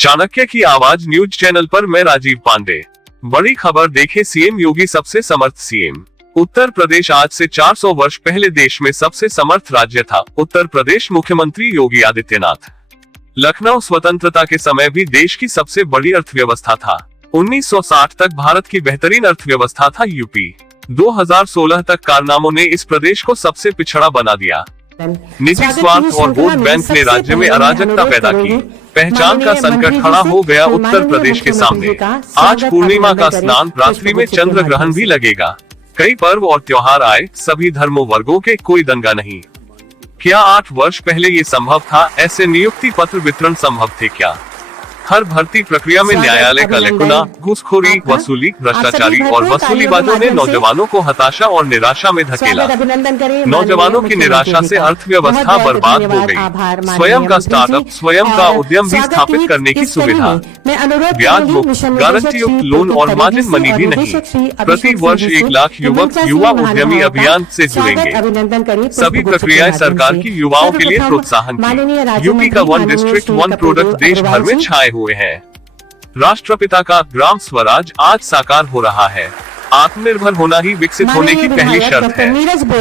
चाणक्य की आवाज news channel पर मैं राजीव पांडे। बड़ी खबर देखे, सीएम योगी सबसे समर्थ सीएम। उत्तर प्रदेश आज से 400 वर्ष पहले देश में सबसे समर्थ राज्य था। उत्तर प्रदेश मुख्यमंत्री योगी आदित्यनाथ। लखनऊ स्वतंत्रता के समय भी देश की सबसे बड़ी अर्थव्यवस्था था। 1960 तक भारत की बेहतरीन अर्थव्यवस्था था यूपी। 2016 तक कारनामों ने इस प्रदेश को सबसे पिछड़ा बना दिया। निजी स्वार्थ और वोट बैंक ने राज्य में अराजकता पैदा की। पहचान का संकट खड़ा हो गया उत्तर प्रदेश के सामने। आज पूर्णिमा का स्नान, रात्रि में चंद्र ग्रहण भी लगेगा। कई पर्व और त्योहार आए, सभी धर्मों वर्गों के, कोई दंगा नहीं। क्या 8 वर्ष पहले ये संभव था? ऐसे नियुक्ति पत्र वितरण संभव थे क्या? हर भर्ती प्रक्रिया में न्यायालय का लेकुना, घूसखोरी, वसूली, भ्रष्टाचारी और वसूलीबाजों ने नौजवानों को हताशा और निराशा में धकेला। नौजवानों की निराशा से अर्थव्यवस्था बर्बाद हो गई। स्वयं का स्टार्टअप, स्वयं का उद्यम भी स्थापित करने की सुविधा, ब्याज मुक्त, गारंटी युक्त लोन और मार्जिन मनी भी नहीं। प्रति वर्ष 1 लाख युवक युवा उद्यमी अभियान से जुड़ेंगे। सभी प्रक्रियाएं सरकार की युवाओं के लिए प्रोत्साहन की। यूपी का 1 डिस्ट्रिक्ट 1 प्रोडक्ट देश भर में छाए हुए हैं। राष्ट्रपिता का ग्राम स्वराज आज साकार हो रहा है। आत्मनिर्भर होना ही विकसित होने की पहली शर्त है।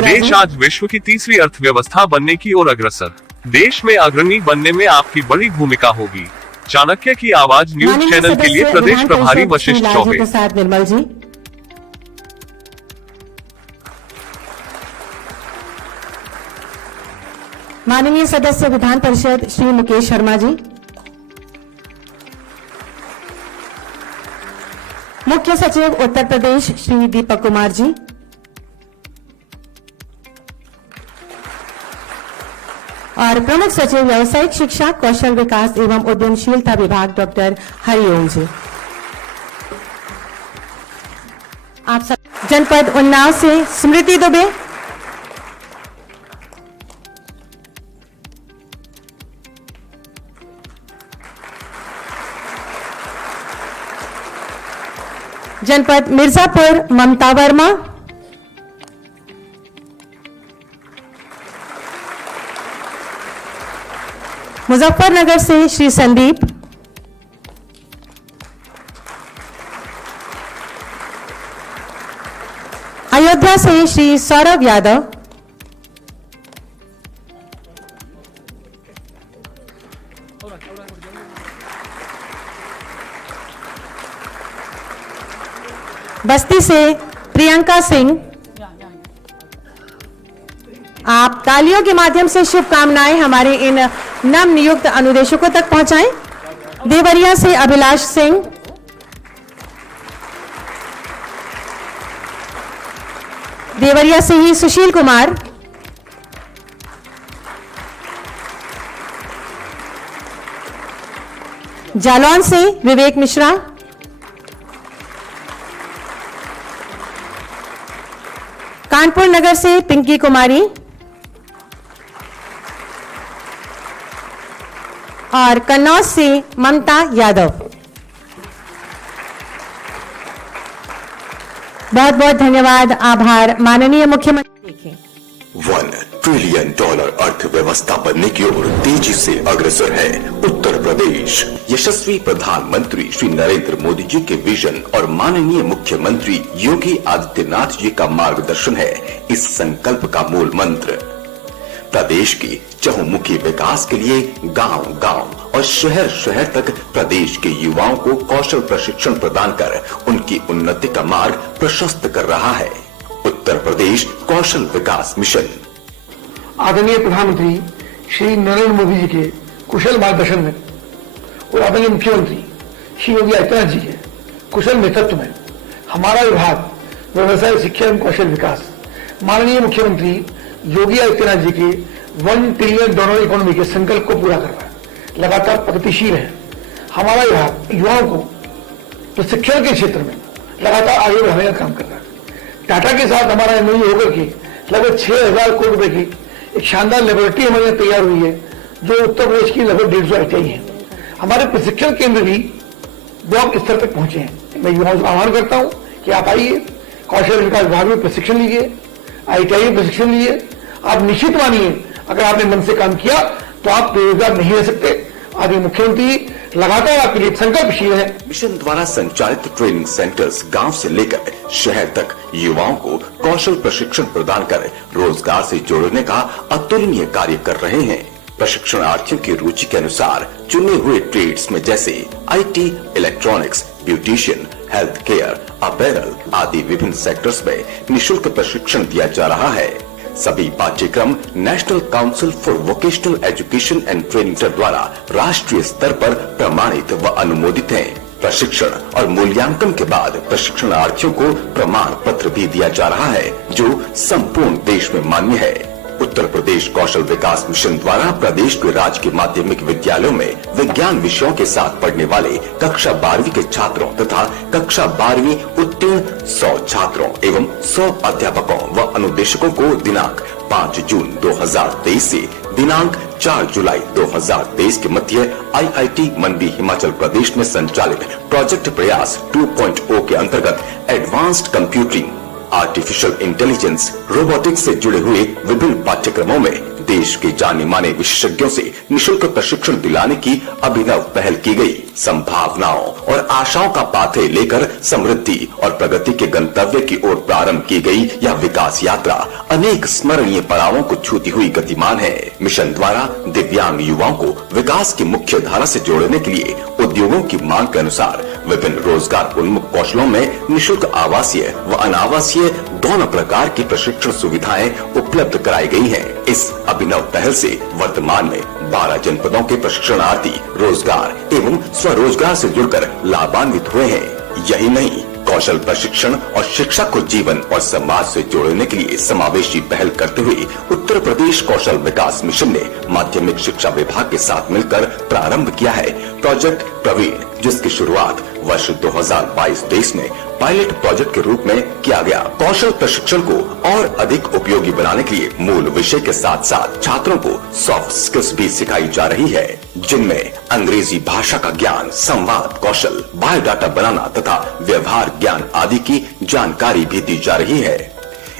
देश आज विश्व की तीसरी अर्थव्यवस्था बनने की ओर अग्रसर। देश में अग्रणी बनने में आपकी बड़ी भूमिका होगी। चाणक्य की आवाज न्यूज चैनल के लिए प्रदेश प्रभारी वशिष्ठ चौबे। निर्मल जी, माननीय सदस्य विधान परिषद श्री मुकेश शर्मा जी, मुख्य सचिव उत्तर प्रदेश श्री दीपक कुमार जी, और प्रमुख सचिव व्यावसायिक शिक्षा, कौशल विकास एवं उद्यमशीलता विभाग डॉक्टर हरिओम जी। आप सब जनपद उन्नाव से स्मृति दुबे, जनपद मिर्जापुर ममता वर्मा, मुजफ्फरनगर से श्री संदीप, अयोध्या से श्री सौरभ यादव, बस्ती से प्रियंका सिंह। आप तालियों के माध्यम से शुभकामनाएं हमारे इन नव नियुक्त अनुदेशकों तक पहुंचाएं। देवरिया से अभिलाष सिंह, देवरिया से ही सुशील कुमार, जालौन से विवेक मिश्रा, कानपुर नगर से पिंकी कुमारी और कन्नौज से ममता यादव। बहुत बहुत धन्यवाद, आभार। माननीय मुख्यमंत्री। देखें, $1 ट्रिलियन अर्थव्यवस्था बनने की ओर तेजी से अग्रसर है उत्तर प्रदेश। यशस्वी प्रधानमंत्री श्री नरेंद्र मोदी जी के विजन और माननीय मुख्यमंत्री योगी आदित्यनाथ जी का मार्गदर्शन है इस संकल्प का मूल मंत्र। प्रदेश की चहुमुखी विकास के लिए गांव-गांव और शहर-शहर तक प्रदेश के युवाओं को कौशल प्रशिक्षण प्रदान कर उनकी उन्नति का मार्ग प्रशस्त कर रहा है उत्तर प्रदेश कौशल विकास मिशन। आदरणीय प्रधानमंत्री श्री नरेंद्र मोदी जी के कुशल मार्गदर्शन में और आदरणीय मुख्यमंत्री श्री योगी आदित्यनाथ जी के कुशल नेतृत्व में हमारा विभाग व्यवसाय शिक्षा एवं कौशल विकास माननीय मुख्यमंत्री योगी आदित्यनाथ जी के $1 ट्रिलियन इकोनॉमी के संकल्प को पूरा कर रहा है। लगातार प्रगतिशील है। हमारा विभाग युवाओं को प्रशिक्षण के क्षेत्र में लगातार आगे बढ़ाने का काम कर रहा है। टाटा के साथ हमारा एमओयू होकर के लगभग 6,000 करोड़ रुपए की एक शानदार लेबोरेटरी हमारे यहाँ तैयार हुई है, जो उत्तर प्रदेश की लगभग 150 ITI है। हमारे प्रशिक्षण केंद्र भी ब्लॉक स्तर तक पहुंचे हैं। मैं युवाओं का आह्वान करता हूं कि आप आइए, कौशल विकास विभाग में प्रशिक्षण लीजिए, ITI में प्रशिक्षण लीजिए। आप निश्चित मानिए, अगर आपने मन से काम किया तो आप बेरोजगार नहीं रह सकते। आदि मुख्यमंत्री लगातार आपके लिए संकल्पशील है। मिशन द्वारा संचालित ट्रेनिंग सेंटर्स गांव से लेकर शहर तक युवाओं को कौशल प्रशिक्षण प्रदान कर रोजगार से जोड़ने का अतुलनीय कार्य कर रहे हैं। प्रशिक्षणार्थियों की रुचि के अनुसार चुने हुए ट्रेड्स में जैसे IT, electronics, beautician, health care, apparel आदि विभिन्न सेक्टर्स में निःशुल्क प्रशिक्षण दिया जा रहा है। सभी पाठ्यक्रम national council for vocational education and training द्वारा राष्ट्रीय स्तर पर प्रमाणित व अनुमोदित हैं। प्रशिक्षण और मूल्यांकन के बाद प्रशिक्षणार्थियों को प्रमाण पत्र भी दिया जा रहा है, जो संपूर्ण देश में मान्य है। उत्तर प्रदेश कौशल विकास मिशन द्वारा प्रदेश के राजकीय माध्यमिक विद्यालयों में विज्ञान विषयों के साथ पढ़ने वाले कक्षा 12वीं के छात्रों तथा कक्षा 12वीं उत्तीर्ण 100 छात्रों एवं 100 अध्यापकों व अनुदेशकों को दिनांक 5 जून 2023 से दिनांक 4 जुलाई 2023 के मध्य IIT मंडी हिमाचल प्रदेश में संचालित प्रोजेक्ट प्रयास 2.0 के अंतर्गत advanced computing, artificial intelligence, robotics से जुड़े हुए विभिन्न पाठ्यक्रमों में देश के जाने माने विशेषज्ञों से निःशुल्क प्रशिक्षण दिलाने की अभिनव पहल की गई। संभावनाओं और आशाओं का पाथे लेकर समृद्धि और प्रगति के गंतव्य की ओर प्रारंभ की गई यह विकास यात्रा अनेक स्मरणीय पड़ावों को छूती हुई गतिमान है। मिशन द्वारा दिव्यांग युवाओं को विकास की मुख्य धारा से जोड़ने के लिए उद्योगों की मांग के अनुसार विभिन्न रोजगार उन्मुख कौशलों में निःशुल्क आवासीय व अनावासीय दोनों प्रकार की प्रशिक्षण सुविधाएं उपलब्ध कराई गई हैं। इस अभिनव पहल से वर्तमान में 12 जनपदों के प्रशिक्षणार्थी रोजगार एवं स्वरोजगार से जुड़कर लाभान्वित हुए हैं। यही नहीं, कौशल प्रशिक्षण और शिक्षा को जीवन और समाज से जोड़ने के लिए समावेशी पहल करते हुए उत्तर प्रदेश कौशल विकास मिशन ने माध्यमिक शिक्षा विभाग के साथ मिलकर प्रारंभ किया है प्रोजेक्ट प्रवीण, जिसकी शुरुआत वर्ष 2022-23 में पायलट प्रोजेक्ट के रूप में किया गया। कौशल प्रशिक्षण को और अधिक उपयोगी बनाने के लिए मूल विषय के साथ साथ छात्रों को सॉफ्ट स्किल्स भी सिखाई जा रही है, जिनमें अंग्रेजी भाषा का ज्ञान, संवाद कौशल, बायोडाटा बनाना तथा व्यवहार ज्ञान आदि की जानकारी भी दी जा रही है।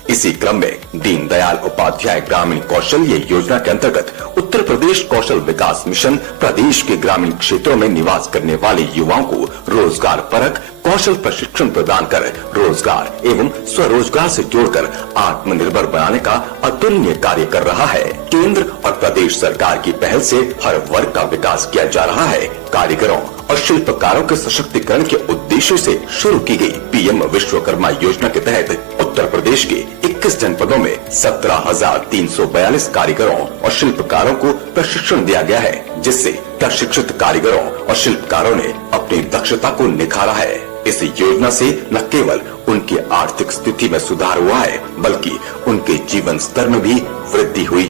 इसी क्रम में दीनदयाल उपाध्याय ग्रामीण कौशल्य योजना के अंतर्गत उत्तर प्रदेश कौशल विकास मिशन प्रदेश के ग्रामीण क्षेत्रों में निवास करने वाले युवाओं को रोजगार परक कौशल प्रशिक्षण प्रदान कर रोजगार एवं स्वरोजगार से जोड़कर आत्मनिर्भर बनाने का अतुलनीय कार्य कर रहा है। केंद्र और प्रदेश सरकार की पहल से हर वर्ग का विकास किया जा रहा है। कारीगरों और शिल्पकारों के सशक्तिकरण के उद्देश्य से शुरू की गई PM विश्वकर्मा योजना के तहत उत्तर प्रदेश के 21 जनपदों में 17,342 कारीगरों और शिल्पकारों को प्रशिक्षण दिया गया है, जिससे प्रशिक्षित कारीगरों और शिल्पकारों ने अपनी दक्षता को निखारा है। इस योजना से न केवल उनकी आर्थिक स्थिति में सुधार हुआ है, बल्कि उनके जीवन स्तर में भी वृद्धि हुई।